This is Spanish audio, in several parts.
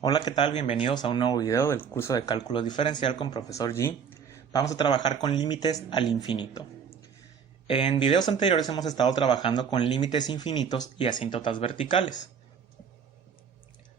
Hola, ¿qué tal? Bienvenidos a un nuevo video del curso de cálculo diferencial con profesor G. Vamos a trabajar con límites al infinito. En videos anteriores hemos estado trabajando con límites infinitos y asíntotas verticales.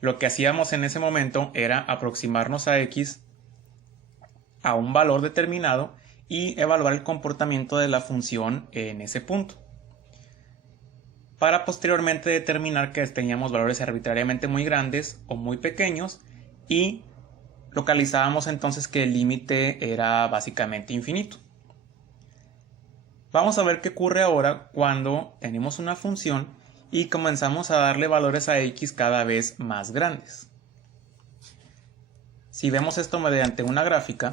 Lo que hacíamos en ese momento era aproximarnos a x a un valor determinado y evaluar el comportamiento de la función en ese punto, para posteriormente determinar que teníamos valores arbitrariamente muy grandes o muy pequeños y localizábamos entonces que el límite era básicamente infinito. Vamos a ver qué ocurre ahora cuando tenemos una función y comenzamos a darle valores a x cada vez más grandes. Si vemos esto mediante una gráfica,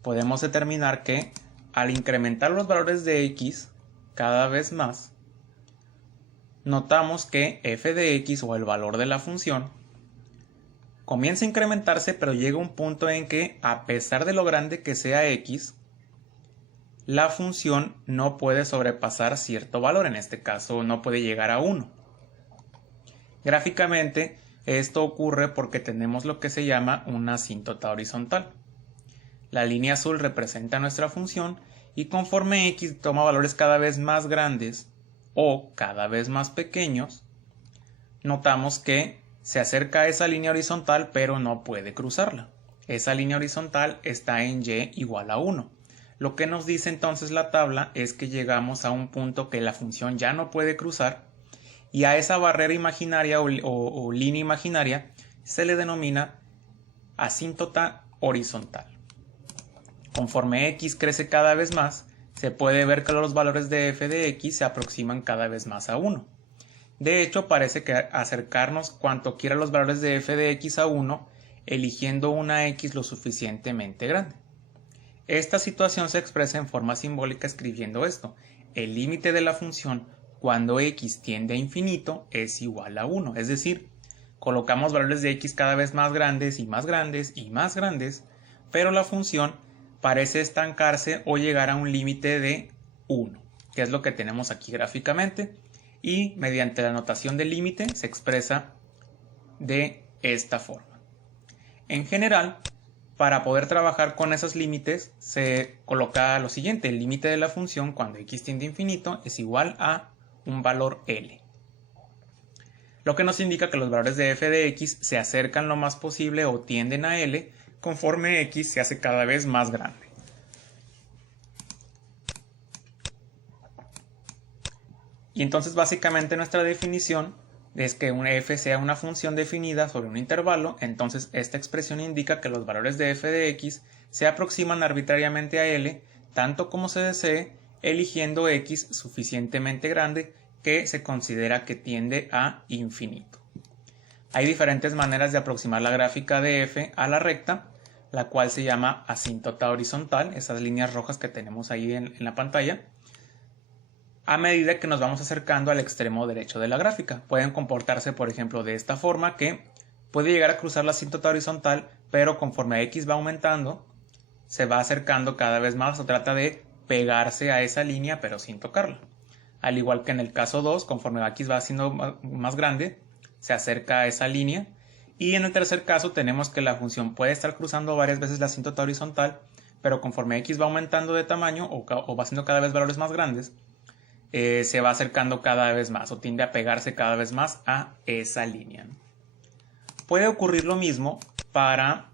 podemos determinar que al incrementar los valores de x cada vez más, notamos que f de x, o el valor de la función, comienza a incrementarse, pero llega un punto en que, a pesar de lo grande que sea x, la función no puede sobrepasar cierto valor, en este caso no puede llegar a 1. Gráficamente, esto ocurre porque tenemos lo que se llama una asíntota horizontal. La línea azul representa nuestra función y conforme x toma valores cada vez más grandes o cada vez más pequeños, notamos que se acerca a esa línea horizontal pero no puede cruzarla. Esa línea horizontal está en y igual a 1. Lo que nos dice entonces la tabla es que llegamos a un punto que la función ya no puede cruzar y a esa barrera imaginaria o línea imaginaria se le denomina asíntota horizontal. Conforme x crece cada vez más, se puede ver que los valores de f de x se aproximan cada vez más a 1. De hecho, parece que acercarnos cuanto quiera los valores de f de x a 1, eligiendo una x lo suficientemente grande. Esta situación se expresa en forma simbólica escribiendo esto: el límite de la función cuando x tiende a infinito es igual a 1, es decir, colocamos valores de x cada vez más grandes y más grandes y más grandes, pero la función parece estancarse o llegar a un límite de 1, que es lo que tenemos aquí gráficamente, y mediante la notación del límite se expresa de esta forma. En general, para poder trabajar con esos límites se coloca lo siguiente: el límite de la función cuando x tiende a infinito es igual a un valor L, lo que nos indica que los valores de f de x se acercan lo más posible o tienden a L conforme x se hace cada vez más grande. Y entonces básicamente nuestra definición es que una f sea una función definida sobre un intervalo. Entonces esta expresión indica que los valores de f de x se aproximan arbitrariamente a L tanto como se desee, eligiendo x suficientemente grande que se considera que tiende a infinito. Hay diferentes maneras de aproximar la gráfica de f a la recta, la cual se llama asíntota horizontal, esas líneas rojas que tenemos ahí en la pantalla, a medida que nos vamos acercando al extremo derecho de la gráfica. Pueden comportarse, por ejemplo, de esta forma, que puede llegar a cruzar la asíntota horizontal, pero conforme x va aumentando, se va acercando cada vez más o trata de pegarse a esa línea, pero sin tocarla. Al igual que en el caso 2, conforme x va siendo más grande, se acerca a esa línea. Y en el tercer caso tenemos que la función puede estar cruzando varias veces la asíntota horizontal, pero conforme x va aumentando de tamaño o va haciendo cada vez valores más grandes, se va acercando cada vez más o tiende a pegarse cada vez más a esa línea. Puede ocurrir lo mismo para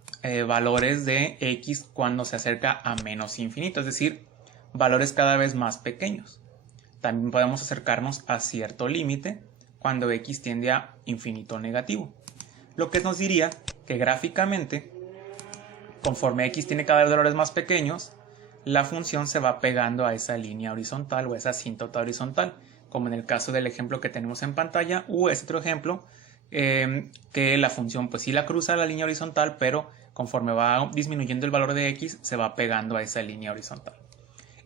valores de x cuando se acerca a menos infinito, es decir, valores cada vez más pequeños. También podemos acercarnos a cierto límite cuando x tiende a infinito negativo, lo que nos diría que gráficamente, conforme x tiene cada vez valores más pequeños, la función se va pegando a esa línea horizontal o esa asíntota horizontal, como en el caso del ejemplo que tenemos en pantalla, o es otro ejemplo que la función pues sí la cruza la línea horizontal, pero conforme va disminuyendo el valor de x se va pegando a esa línea horizontal.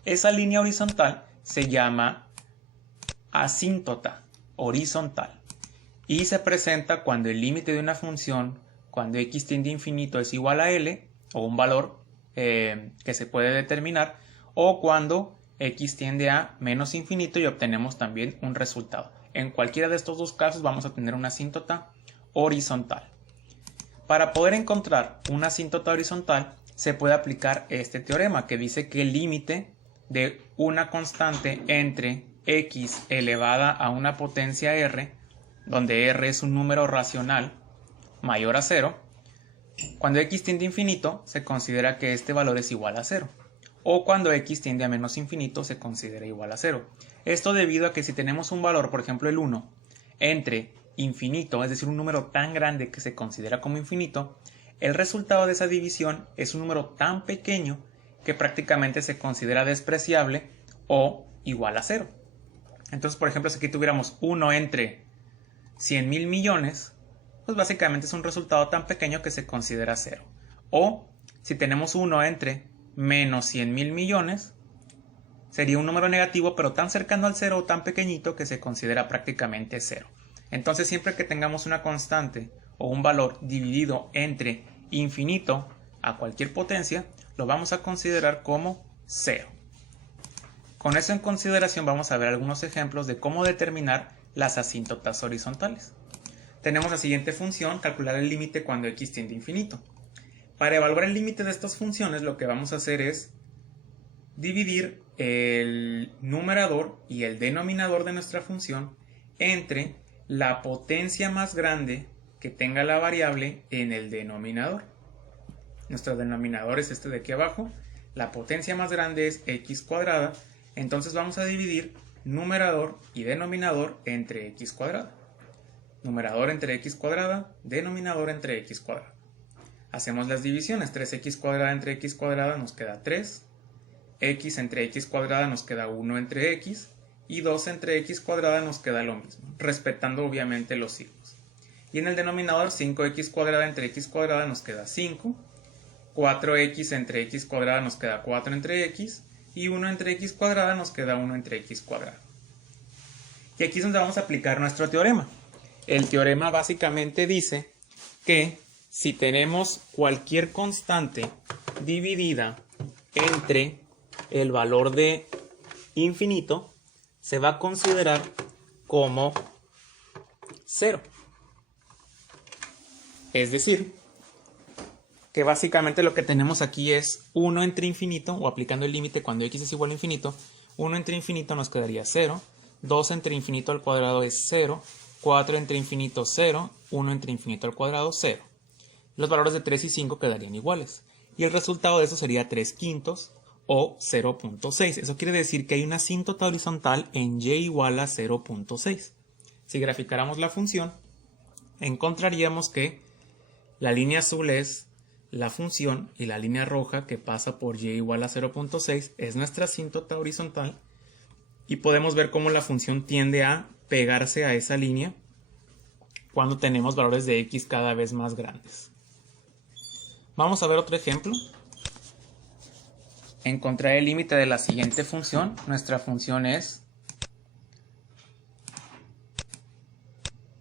Esa línea horizontal se llama asíntota horizontal y se presenta cuando el límite de una función cuando x tiende a infinito es igual a L, o un valor que se puede determinar, o cuando x tiende a menos infinito y obtenemos también un resultado. En cualquiera de estos dos casos vamos a tener una asíntota horizontal. Para poder encontrar una asíntota horizontal se puede aplicar este teorema que dice que el límite de una constante entre x elevada a una potencia r, donde r es un número racional mayor a 0, cuando x tiende a infinito se considera que este valor es igual a 0, o cuando x tiende a menos infinito se considera igual a 0. Esto debido a que si tenemos un valor, por ejemplo el 1, entre infinito, es decir, un número tan grande que se considera como infinito, el resultado de esa división es un número tan pequeño que prácticamente se considera despreciable o igual a 0. Entonces, por ejemplo, si aquí tuviéramos 1 entre 100.000 millones, pues básicamente es un resultado tan pequeño que se considera 0. O si tenemos 1 entre menos 100.000 millones, sería un número negativo pero tan cercano al 0 o tan pequeñito que se considera prácticamente 0. Entonces siempre que tengamos una constante o un valor dividido entre infinito a cualquier potencia, lo vamos a considerar como 0. Con eso en consideración vamos a ver algunos ejemplos de cómo determinar las asíntotas horizontales. Tenemos la siguiente función, calcular el límite cuando x tiende a infinito. Para evaluar el límite de estas funciones lo que vamos a hacer es dividir el numerador y el denominador de nuestra función entre la potencia más grande que tenga la variable en el denominador. Nuestro denominador es este de aquí abajo, la potencia más grande es x cuadrada, entonces vamos a dividir numerador y denominador entre x cuadrada. Numerador entre x cuadrada, denominador entre x cuadrada. Hacemos las divisiones, 3x cuadrada entre x cuadrada nos queda 3, x entre x cuadrada nos queda 1 entre x, y 2 entre x cuadrada nos queda lo mismo, respetando obviamente los signos. Y en el denominador 5x cuadrada entre x cuadrada nos queda 5, 4x entre x cuadrada nos queda 4 entre x, y 1 entre x cuadrada nos queda 1 entre x cuadrada. Y aquí es donde vamos a aplicar nuestro teorema. El teorema básicamente dice que si tenemos cualquier constante dividida entre el valor de infinito, se va a considerar como 0. Es decir, que básicamente lo que tenemos aquí es 1 entre infinito, o aplicando el límite cuando x es igual a infinito, 1 entre infinito nos quedaría 0, 2 entre infinito al cuadrado es 0, 4 entre infinito 0, 1 entre infinito al cuadrado 0. Los valores de 3 y 5 quedarían iguales. Y el resultado de eso sería 3 quintos o 0.6. Eso quiere decir que hay una asíntota horizontal en y igual a 0.6. Si graficáramos la función, encontraríamos que la línea azul es la función y la línea roja que pasa por y igual a 0.6 es nuestra asíntota horizontal, y podemos ver cómo la función tiende a pegarse a esa línea cuando tenemos valores de x cada vez más grandes. Vamos a ver otro ejemplo. Encontrar el límite de la siguiente función. Nuestra función es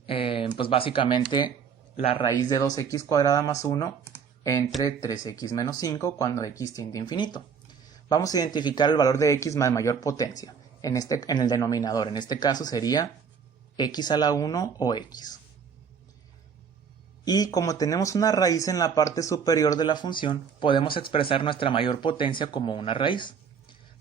pues básicamente la raíz de 2x cuadrada más 1 entre 3x menos 5 cuando x tiende a infinito. Vamos a identificar el valor de x más mayor potencia en el denominador. En este caso sería x a la 1 o x. Y como tenemos una raíz en la parte superior de la función, podemos expresar nuestra mayor potencia como una raíz.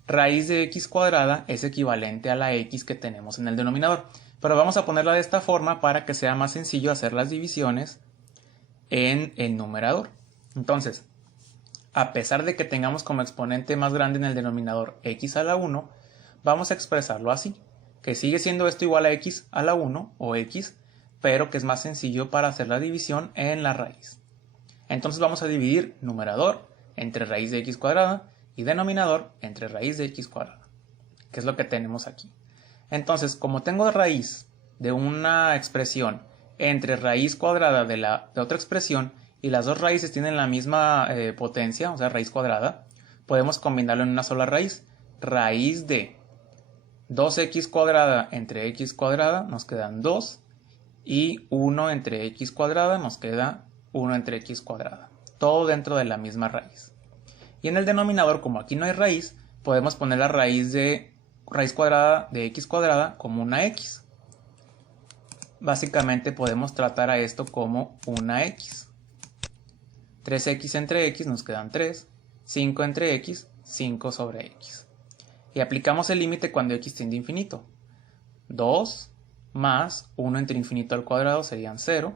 Raíz de x cuadrada es equivalente a la x que tenemos en el denominador, pero vamos a ponerla de esta forma para que sea más sencillo hacer las divisiones en el numerador. Entonces, a pesar de que tengamos como exponente más grande en el denominador x a la 1, vamos a expresarlo así, que sigue siendo esto igual a x a la 1 o x, pero que es más sencillo para hacer la división en la raíz. Entonces vamos a dividir numerador entre raíz de x cuadrada y denominador entre raíz de x cuadrada, que es lo que tenemos aquí. Entonces, como tengo raíz de una expresión entre raíz cuadrada de otra expresión y las dos raíces tienen la misma potencia, o sea, raíz cuadrada, podemos combinarlo en una sola raíz. Raíz de 2x cuadrada entre x cuadrada nos quedan 2, y 1 entre x cuadrada nos queda 1 entre x cuadrada. Todo dentro de la misma raíz. Y en el denominador, como aquí no hay raíz, podemos poner la raíz cuadrada de x cuadrada como una x. Básicamente podemos tratar a esto como una x. 3x entre x nos quedan 3, 5 entre x, 5 sobre x. Y aplicamos el límite cuando x tiende a infinito. 2 más 1 entre infinito al cuadrado serían 0,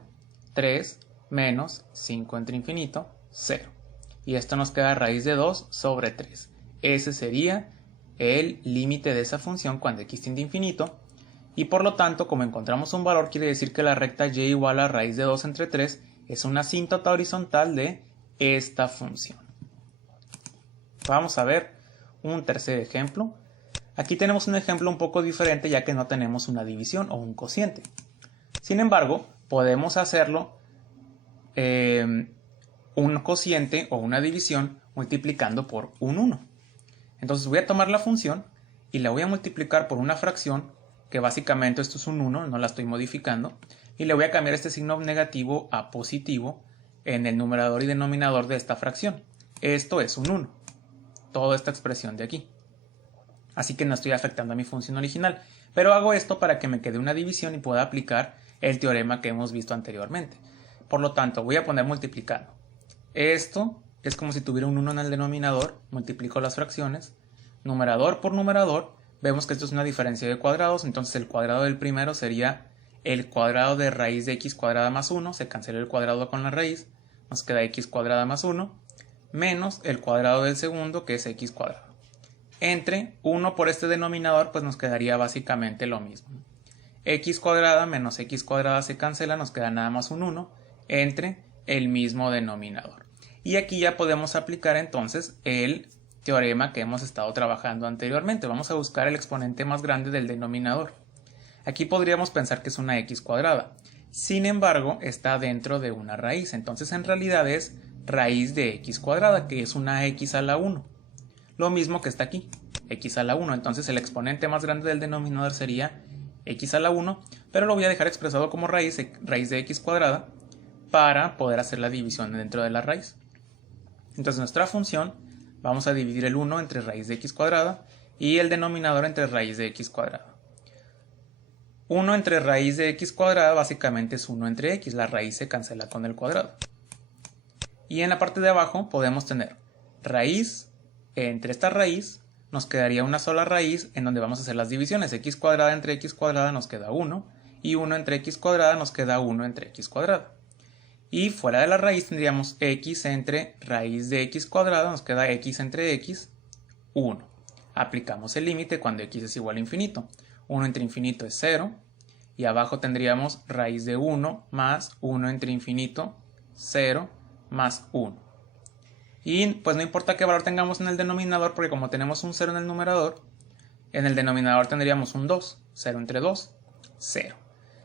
3 menos 5 entre infinito, 0. Y esto nos queda raíz de 2 sobre 3. Ese sería el límite de esa función cuando x tiende a infinito. Y por lo tanto, como encontramos un valor, quiere decir que la recta y igual a raíz de 2 entre 3 es una asíntota horizontal de esta función. Vamos a ver un tercer ejemplo. Aquí tenemos un ejemplo un poco diferente ya que no tenemos una división o un cociente. Sin embargo, podemos hacerlo un cociente o una división multiplicando por un 1. Entonces voy a tomar la función y la voy a multiplicar por una fracción, que básicamente esto es un 1, no la estoy modificando, y le voy a cambiar este signo negativo a positivo en el numerador y denominador de esta fracción. Esto es un 1, toda esta expresión de aquí. Así que no estoy afectando a mi función original, pero hago esto para que me quede una división y pueda aplicar el teorema que hemos visto anteriormente. Por lo tanto, voy a poner multiplicando. Esto es como si tuviera un 1 en el denominador, multiplico las fracciones, numerador por numerador, vemos que esto es una diferencia de cuadrados, entonces el cuadrado del primero sería el cuadrado de raíz de x cuadrada más 1, se cancela el cuadrado con la raíz, nos queda x cuadrada más 1, menos el cuadrado del segundo, que es x cuadrado. Entre 1 por este denominador, pues nos quedaría básicamente lo mismo. X cuadrada menos x cuadrada se cancela, nos queda nada más un 1, entre el mismo denominador. Y aquí ya podemos aplicar entonces el teorema que hemos estado trabajando anteriormente. Vamos a buscar el exponente más grande del denominador. Aquí podríamos pensar que es una x cuadrada. Sin embargo, está dentro de una raíz. Entonces en realidad es raíz de x cuadrada, que es una x a la 1. Lo mismo que está aquí, x a la 1. Entonces el exponente más grande del denominador sería x a la 1, pero lo voy a dejar expresado como raíz de x cuadrada para poder hacer la división dentro de la raíz. Entonces nuestra función, vamos a dividir el 1 entre raíz de x cuadrada y el denominador entre raíz de x cuadrada. 1 entre raíz de x cuadrada básicamente es 1 entre x, la raíz se cancela con el cuadrado. Y en la parte de abajo podemos tener raíz, entre esta raíz nos quedaría una sola raíz en donde vamos a hacer las divisiones. X cuadrada entre x cuadrada nos queda 1 y 1 entre x cuadrada nos queda 1 entre x cuadrada. Y fuera de la raíz tendríamos x entre raíz de x cuadrada, nos queda x entre x, 1. Aplicamos el límite cuando x es igual a infinito. 1 entre infinito es 0. Y abajo tendríamos raíz de 1 más 1 entre infinito, 0 más 1. Y pues no importa qué valor tengamos en el denominador, porque como tenemos un 0 en el numerador, en el denominador tendríamos un 2. 0 entre 2, 0.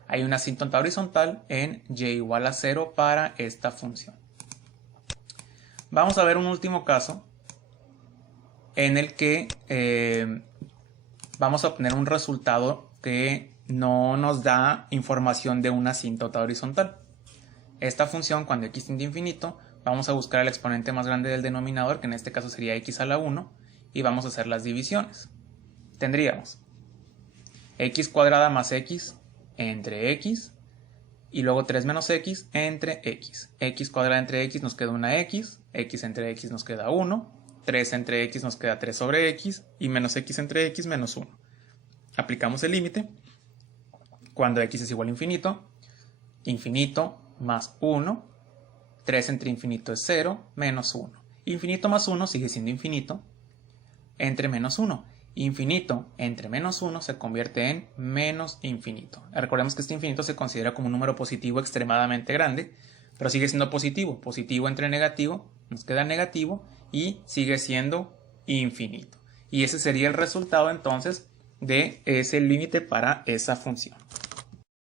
Hay una asíntota horizontal en y igual a 0 para esta función. Vamos a ver un último caso en el que vamos a obtener un resultado que no nos da información de una asíntota horizontal. Esta función, cuando x tiende a infinito, vamos a buscar el exponente más grande del denominador, que en este caso sería x a la 1, y vamos a hacer las divisiones. Tendríamos x cuadrada más x entre x, y luego 3 menos x entre x. X cuadrada entre x nos queda una x entre x nos queda 1, 3 entre x nos queda 3 sobre x, y menos x entre x menos 1. Aplicamos el límite cuando x es igual a infinito, infinito más 1, 3 entre infinito es 0, menos 1. Infinito más 1 sigue siendo infinito, entre menos 1. Infinito entre menos 1 se convierte en menos infinito. Recordemos que este infinito se considera como un número positivo extremadamente grande, pero sigue siendo positivo. Positivo entre negativo nos queda negativo y sigue siendo infinito. Y ese sería el resultado entonces de ese límite para esa función.